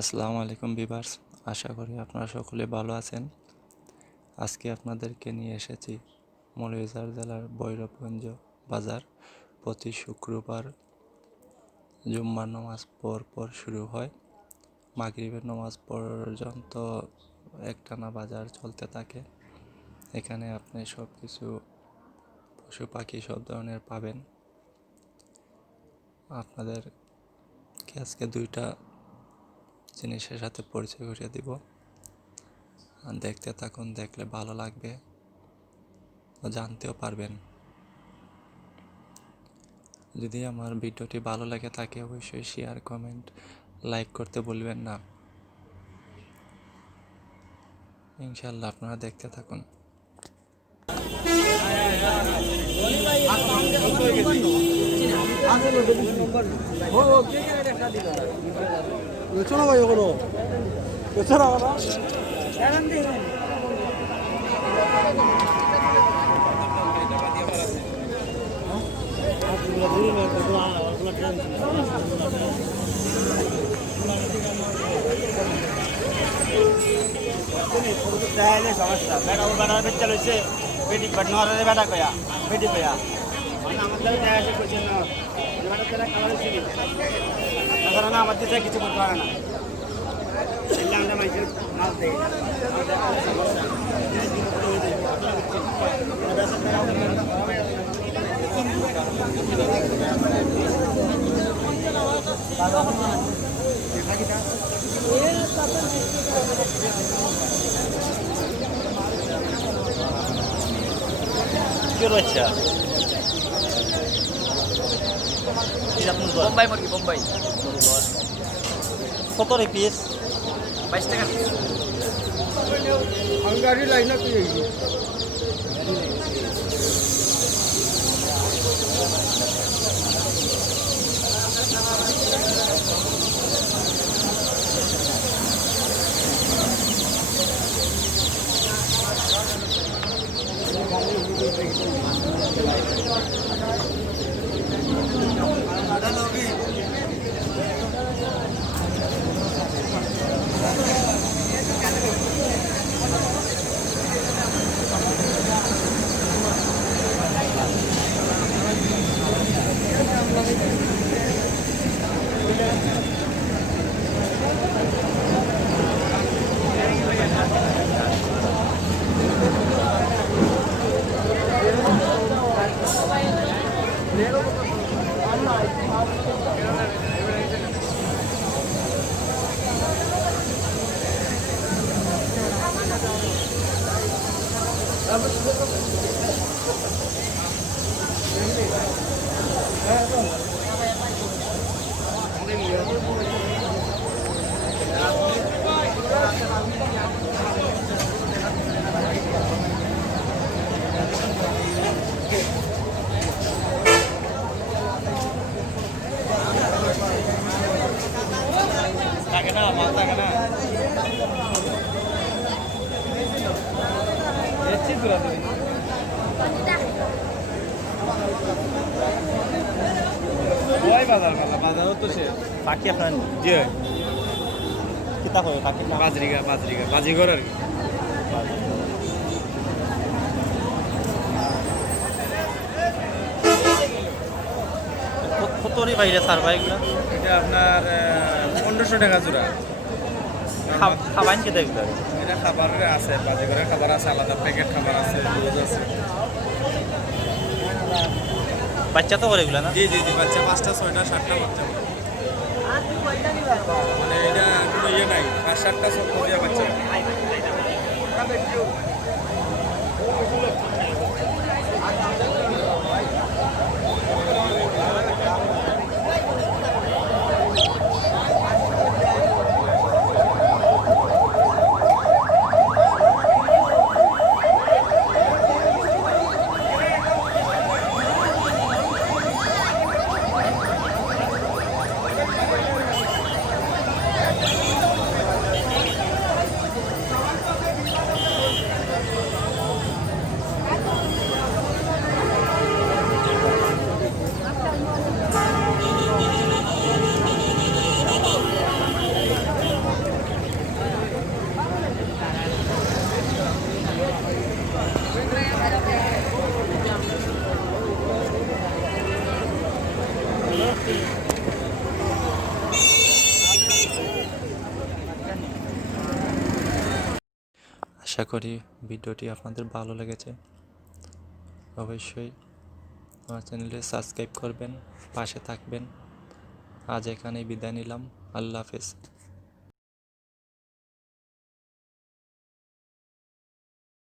আসসালামু আলাইকুম ভিউয়ার্স, আশা করি আপনারা সকলে ভালো আছেন। আজকে আপনাদেরকে নিয়ে এসেছি মৌলভীবাজার জেলার ভৈরবগঞ্জ বাজার। প্রতি শুক্রবার জুম্মার নামাজ পর শুরু হয়, মাগরিবের নামাজ পর্যন্ত একটানা বাজার চলতে থাকে। এখানে আপনি সব কিছু পশু পাখি সব ধরনের পাবেন। আপনাদেরকে আজকে দুইটা জিনিসের সাথে পরিচয় করিয়ে দিব, দেখতে থাকুন, দেখলে ভালো লাগবে ও জানতেও পারবেন। যদি আমার ভিডিওটি ভালো লাগে থাকে অবশ্যই শেয়ার, কমেন্ট, লাইক করতে ভুলবেন না। ইনশাল্লাহ আপনারা দেখতে থাকুন। ভাই ওগুলো সমস্যা বেটা বেটা বেচা লইছে বেটি নরে বেটা কয়া বেটি কয়া মানে আমাদের দেখা আসে করছে না বেটা তেলা খাবার হয়েছে তাছাড়া না আমার দেশে কিছু করতে পারে না এগুলো আমরা মানুষের মাছ দেয় কি রয়েছে বোম্বাই মুরগি বোম্বাই কত রে পিস 22 টাকা পিস। আমি গাড়ি লাইন না তুই থাকে না মাল থাকে না দেখছি তোরা ওই বাজার মেলা বাজারও তো সে পাখি আপনার জি কিতা কয় পাখি বাজরিগা বাজিগর আর কি কতরি বাইরে স্যার ভাইগুলো এটা আপনার 1500 টাকা জোড়া খাবার কি দেখবে এটা খাবার আছে বাজিগরের খাবার আছে, আলাদা প্যাকেট খাবার আছে, রোজ আছে। বাচ্চা তো করে এগুলো না? জি বাচ্চা 5টা 6টা 7টা বাচ্চা মানে এটা কোনো ইয়ে নাই, 5-7টা 6টা দিয়ে বাচ্চা। আশা করি ভিডিওটি আপনাদের ভালো লেগেছে। অবশ্যই আমার চ্যানেলটি সাবস্ক্রাইব করবেন, পাশে থাকবেন। আজ এখানেই বিদায় নিলাম। আল্লাহ হাফেজ।